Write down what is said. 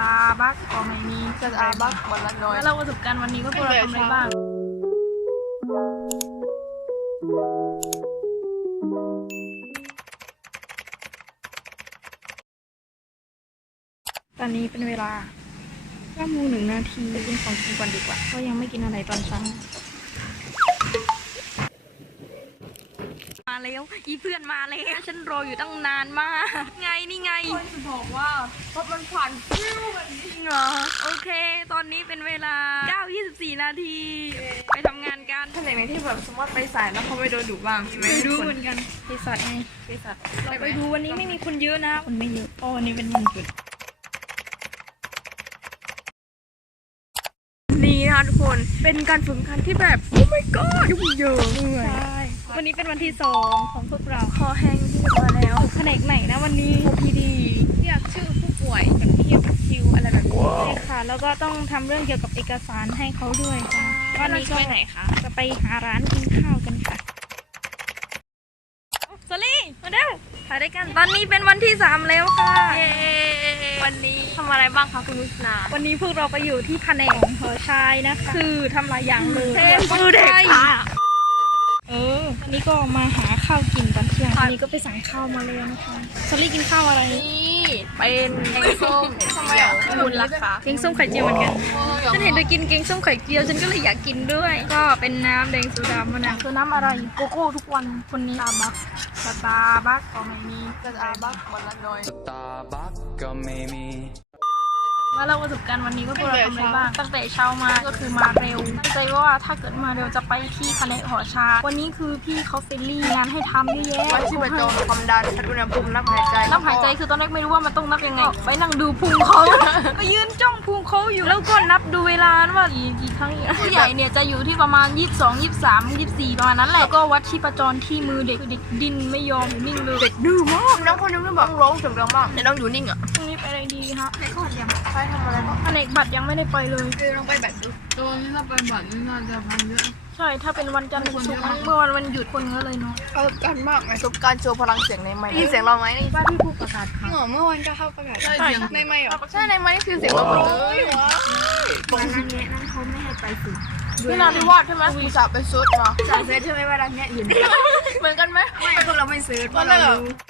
ตาร์บัคก็ไม่มีสตาร์บัควันละน้อยแล้วเราประสบการณ์วันนี้ก็พวกเราทำอะไรบ้างตอนนี้เป็นเวลา9โมงหนึ่งนาทีไปกินของกินก่อนดีกว่าเพราะยังไม่กินอะไรตอนเช้า แล้ว อีเพื่อนมาแล้ว ฉันรออยู่ตั้งนานมาก ไงนี่ไงจะบอกว่ารถมันผ่านฟิวแบบนี้จริงเหรอ โอเค ตอนนี้เป็นเวลา 9.24 นาที ไปทำงานกันท่านไหนไหมที่แบบสมมติไปสายแล้วเขาไม่โดนดุบ้างใช่ไหมไม่รู้ทุกเหคมือนกันเภสัชไงเภสัชเราไปดูวันนี้ไม่มีคนเยอะนะคนไม่เยอะเพราะวันนี้เป็นวันหยุดนี่นะคะทุกคน เป็นการฝึกงานที่แบบ โอ้ my god ยุ่งเหยิงเหนื่อยใช่ วันนี้เป็นวันที่สองของพวกเราคอแห้งที่มาแล้วแผนกไหนนะวันนี้พีดีเรียกชื่อผู้ป่วยกับเทียบคิวอะไรแบบนี้ใช่ค่ะ แล้วก็ต้องทำเรื่องเกี่ยวกับเอกสารให้เขาด้วยค่ะวันนี้ก็ไปไหนคะจะไปหาร้านกินข้าวกันค่ะสลี่มาเร็วถ่ายด้วยกัน ตอนนี้เป็นวันที่สามแล้วค่ะ วันนี้ทำอะไรบ้างคะคุณนุชนา วันนี้พวกเราไปอยู่ที่แผนกของหอชายนะคะ คือทำหลายอย่างเลยมือเด็กค่ะ เออวันนี้ก็มาหาข้าวกินตอนเที่ยงวันนี้ก็ไปสั่งข้าวมาเลยนะคะสลี่กินข้าวอะไรนี่เป็นแกงส้มทำไมอะคุณล่ะคะแกงส้มไข่เจียวเหมือนกันฉันเห็นเธอกินแกงส้มไข่เจียวฉันก็เลยอยากกินด้วย ก็เป็นน้ำแดงโซดามะนาวคือน้ำอะไรโกโก้ทุกวันคนนี้สตาร์บัคสตาร์บัคก็ไม่มีสตาร์บัควันละน้อยสตาร์บัคก็ไม่มี ว่าเราประสบการณ์วันนี้ก็พวกเราทำอะไรบ้างตั้งแต่เช้ามาก็คือมาเร็วตั้งใจว่าถ้าเกิดมาเร็วจะไปที่แผนกหอชา วันนี้คือพี่เขาเฟรนลี่งานให้ทำเยอะแยะไว้ที่ประจองความดันวัดอุณหภูมินับหายใจนับหายใจคือตอนแรกไม่รู้ว่ามันต้องนับยังไง ไปนั่งดูพุงเขาไปยืนจ้องพุงเขาอยู่แล้วก็นับดูเวลาว่ากี่กี่ครั้งอีกผู้ใหญ่เนี่ยจะอยู่ที่ประมาณ 22 23 24ประมาณนั้นแหละแล้วก็วัดที่ประจรที่มือเด็กคือเด็กดินไม่ยอมอยู่นิ่งเลยเด็กดื้อมากน้องคนนึงไม่บอกร้องเสียงดังมากแต่น้องอยู่นิ่งอะพ รุ่งนี้ไปอะไรดีฮะในข้อยังใช่ทำอะไรบ้างแผนกบัตรยังไม่ได้ไปเลยคือน้องไปแบบดูตัวนี้ถ้าไปบัตรนี่น่าจะพันเยอะใช่ถ้าเป็นวันจันทร์ถึงศุกร์เมื่อวันวันหยุดคนก็เลยเนาะเอากันมากไหมประสบการณ์โชว์พลังเสียงในไมค์นี่เสียงเราไหมนี่ว่าที่ผู้ประกาศข่าวหอเมื่อวันก็เข้าประกาศใช่เสียงในไมค์เหรอใช่ในไมค์นี่คือเสียงเราหมดเลยว้าววันนั้นเนี่ยนั้นเขาไม่ให้ไปฝึกพี่นาธิวาสใช่ไหมอุตส่าห์ไปซุดมาจ่ายเฟซใช่ไหมเวลาเนี้ยเห็นเหมือนกันไหมไม่พวกเราไม่ซื้อเพราะเรารู้